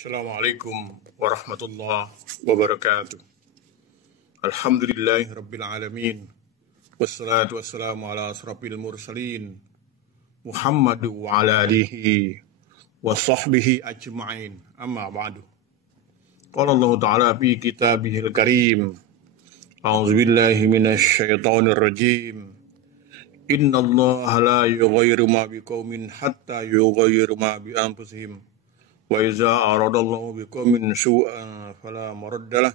Assalamualaikum warahmatullahi wabarakatuh. Alhamdulillahi rabbil alamin. Wassalatu wassalamu ala asrafil mursalin Muhammad wa ala alihi wa sahbihi ajma'in. Amma ba'du. Qala Allah Ta'ala fi kitabihil karim. A'udzu billahi minasy syaithanir rajim. Inna Allah la yughayyiru ma biqaumin hatta yughayyiru ma bi anfusihim. Wa iza aradallahu biqaumin su'an fala maraddalah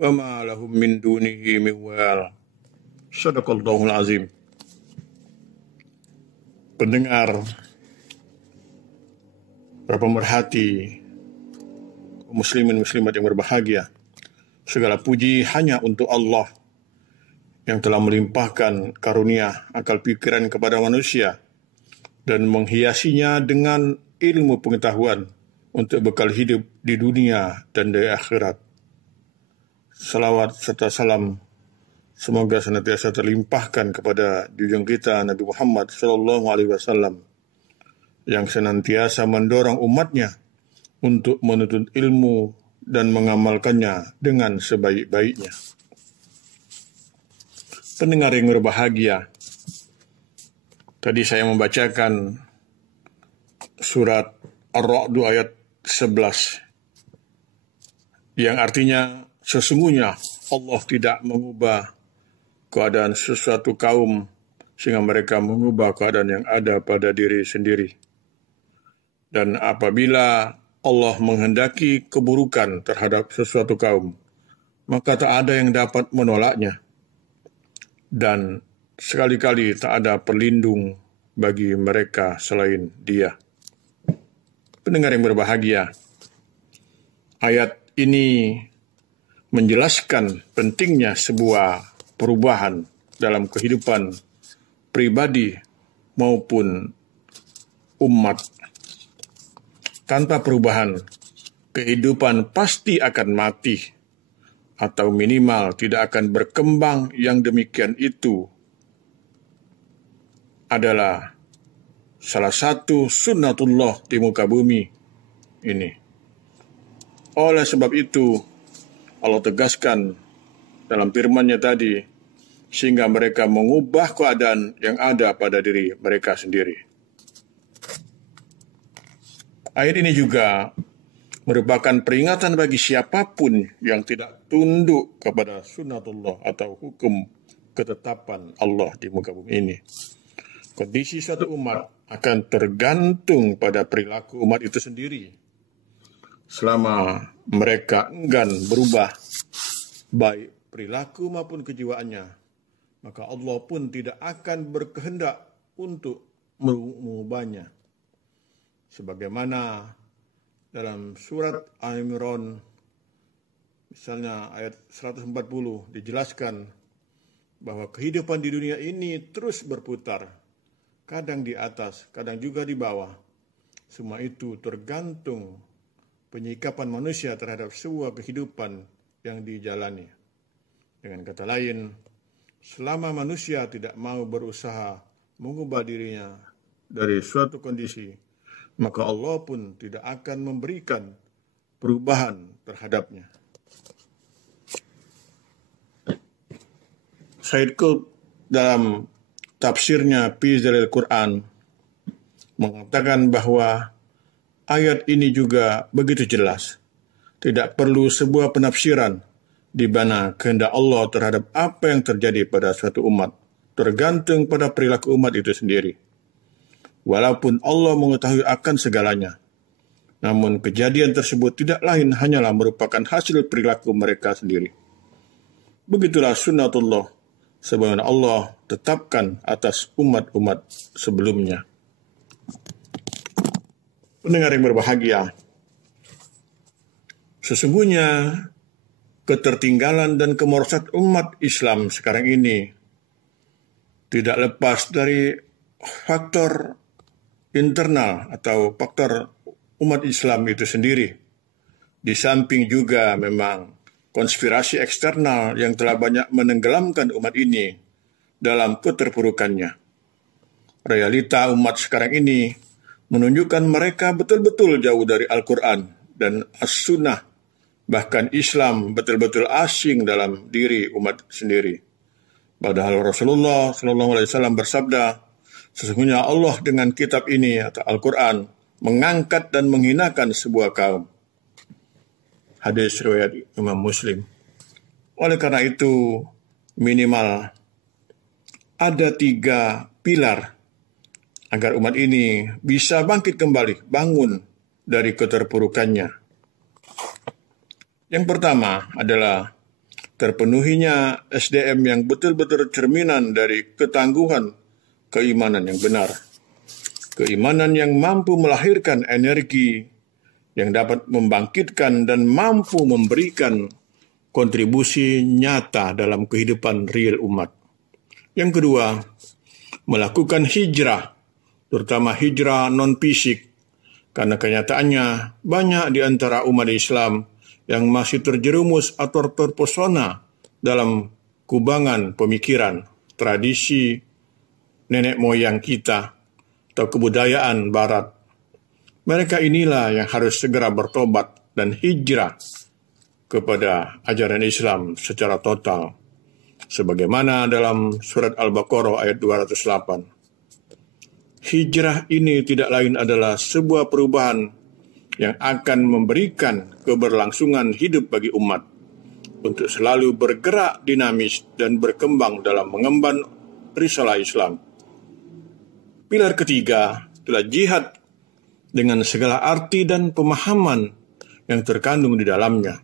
wa ma lahum min dunihi min wal. Shadaqallahul azim. Pendengar, para pemerhati, muslimin muslimat yang berbahagia, segala puji hanya untuk Allah yang telah melimpahkan karunia akal pikiran kepada manusia dan menghiasinya dengan ilmu pengetahuan untuk bekal hidup di dunia dan di akhirat. Salawat serta salam semoga senantiasa terlimpahkan kepada junjungan kita Nabi Muhammad SAW yang senantiasa mendorong umatnya untuk menuntut ilmu dan mengamalkannya dengan sebaik-baiknya. Pendengar yang berbahagia, tadi saya membacakan surat Ar-Ra'd ayat 11 yang artinya sesungguhnya Allah tidak mengubah keadaan sesuatu kaum sehingga mereka mengubah keadaan yang ada pada diri sendiri. Dan apabila Allah menghendaki keburukan terhadap sesuatu kaum, maka tak ada yang dapat menolaknya. Dan sekali-kali tak ada pelindung bagi mereka selain Dia. Pendengar yang berbahagia, ayat ini menjelaskan pentingnya sebuah perubahan dalam kehidupan pribadi maupun umat. Tanpa perubahan, kehidupan pasti akan mati atau minimal tidak akan berkembang. Yang demikian itu adalah salah satu sunnatullah di muka bumi ini. Oleh sebab itu, Allah tegaskan dalam firman-Nya tadi, sehingga mereka mengubah keadaan yang ada pada diri mereka sendiri. Ayat ini juga merupakan peringatan bagi siapapun yang tidak tunduk kepada sunnatullah atau hukum ketetapan Allah di muka bumi ini. Kondisi suatu umat akan tergantung pada perilaku umat itu sendiri. Selama mereka enggan berubah, baik perilaku maupun kejiwaannya, maka Allah pun tidak akan berkehendak untuk mengubahnya. Sebagaimana dalam surat Al-Imran, misalnya ayat 140, dijelaskan bahwa kehidupan di dunia ini terus berputar, kadang di atas, kadang juga di bawah. Semua itu tergantung penyikapan manusia terhadap sebuah kehidupan yang dijalani. Dengan kata lain, selama manusia tidak mau berusaha mengubah dirinya dari suatu kondisi, maka Allah pun tidak akan memberikan perubahan terhadapnya. Syed Qutb dalam tafsirnya Fi Zilal Quran mengatakan bahwa ayat ini juga begitu jelas. Tidak perlu sebuah penafsiran di mana kehendak Allah terhadap apa yang terjadi pada suatu umat tergantung pada perilaku umat itu sendiri. Walaupun Allah mengetahui akan segalanya, namun kejadian tersebut tidak lain hanyalah merupakan hasil perilaku mereka sendiri. Begitulah sunnatullah sebagaimana Allah tetapkan atas umat-umat sebelumnya. Pendengar yang berbahagia, sesungguhnya ketertinggalan dan kemerosotan umat Islam sekarang ini tidak lepas dari faktor internal atau faktor umat Islam itu sendiri. Di samping juga memang konspirasi eksternal yang telah banyak menenggelamkan umat ini dalam keterpurukannya. Realita umat sekarang ini menunjukkan mereka betul-betul jauh dari Al-Quran dan As-Sunnah, bahkan Islam betul-betul asing dalam diri umat sendiri. Padahal Rasulullah SAW bersabda, sesungguhnya Allah dengan kitab ini atau Al-Quran mengangkat dan menghinakan sebuah kaum. Hadis riwayat Imam Muslim. Oleh karena itu, minimal ada 3 pilar agar umat ini bisa bangkit kembali, bangun dari keterpurukannya. Yang pertama adalah terpenuhinya SDM yang betul-betul cerminan dari ketangguhan keimanan yang benar. Keimanan yang mampu melahirkan energi yang dapat membangkitkan dan mampu memberikan kontribusi nyata dalam kehidupan real umat. Yang kedua, melakukan hijrah, terutama hijrah non-fisik, karena kenyataannya banyak di antara umat Islam yang masih terjerumus atau terpesona dalam kubangan pemikiran, tradisi nenek moyang kita, atau kebudayaan barat. Mereka inilah yang harus segera bertobat dan hijrah kepada ajaran Islam secara total, sebagaimana dalam surat Al-Baqarah ayat 208. Hijrah ini tidak lain adalah sebuah perubahan yang akan memberikan keberlangsungan hidup bagi umat untuk selalu bergerak dinamis dan berkembang dalam mengemban risalah Islam. Pilar ketiga adalah jihad dengan segala arti dan pemahaman yang terkandung di dalamnya.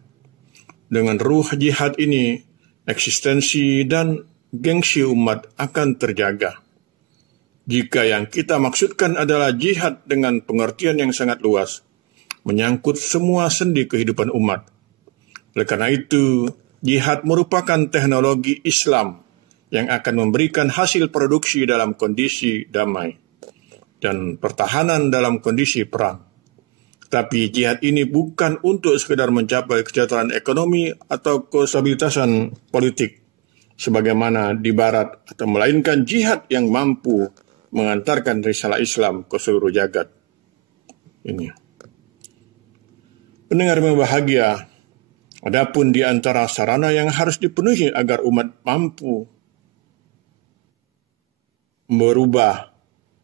Dengan ruh jihad ini, eksistensi dan gengsi umat akan terjaga. Jika yang kita maksudkan adalah jihad dengan pengertian yang sangat luas, menyangkut semua sendi kehidupan umat. Oleh karena itu, jihad merupakan teknologi Islam yang akan memberikan hasil produksi dalam kondisi damai dan pertahanan dalam kondisi perang. Tapi jihad ini bukan untuk sekedar mencapai kesejahteraan ekonomi atau kestabilitasan politik, sebagaimana di Barat, atau melainkan jihad yang mampu mengantarkan risalah Islam ke seluruh jagat. Ini. Pendengar yang berbahagia, adapun di antara sarana yang harus dipenuhi agar umat mampu berubah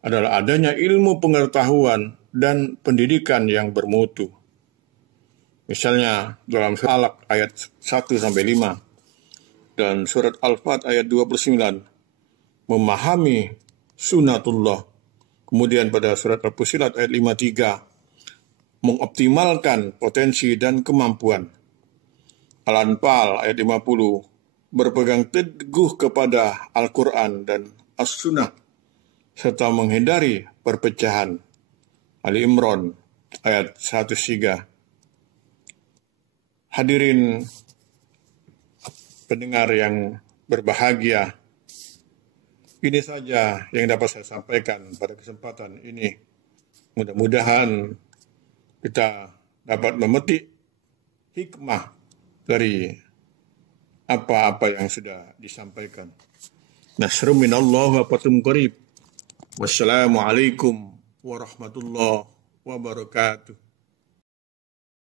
adalah adanya ilmu pengetahuan dan pendidikan yang bermutu. Misalnya dalam surat Al-Alaq ayat 1-5 dan surat Al-Fat ayat 29, memahami sunnatullah. Kemudian pada surat Al-Fussilat ayat 53, mengoptimalkan potensi dan kemampuan. Al-Anfal ayat 50, berpegang teguh kepada Al-Quran dan As-Sunnah, serta menghindari perpecahan. Ali Imran ayat 103. Hadirin pendengar yang berbahagia, ini saja yang dapat saya sampaikan pada kesempatan ini. Mudah-mudahan kita dapat memetik hikmah dari apa-apa yang sudah disampaikan. Nasrun minallah wa fathun qarib. Wassalamualaikum warahmatullahi wabarakatuh.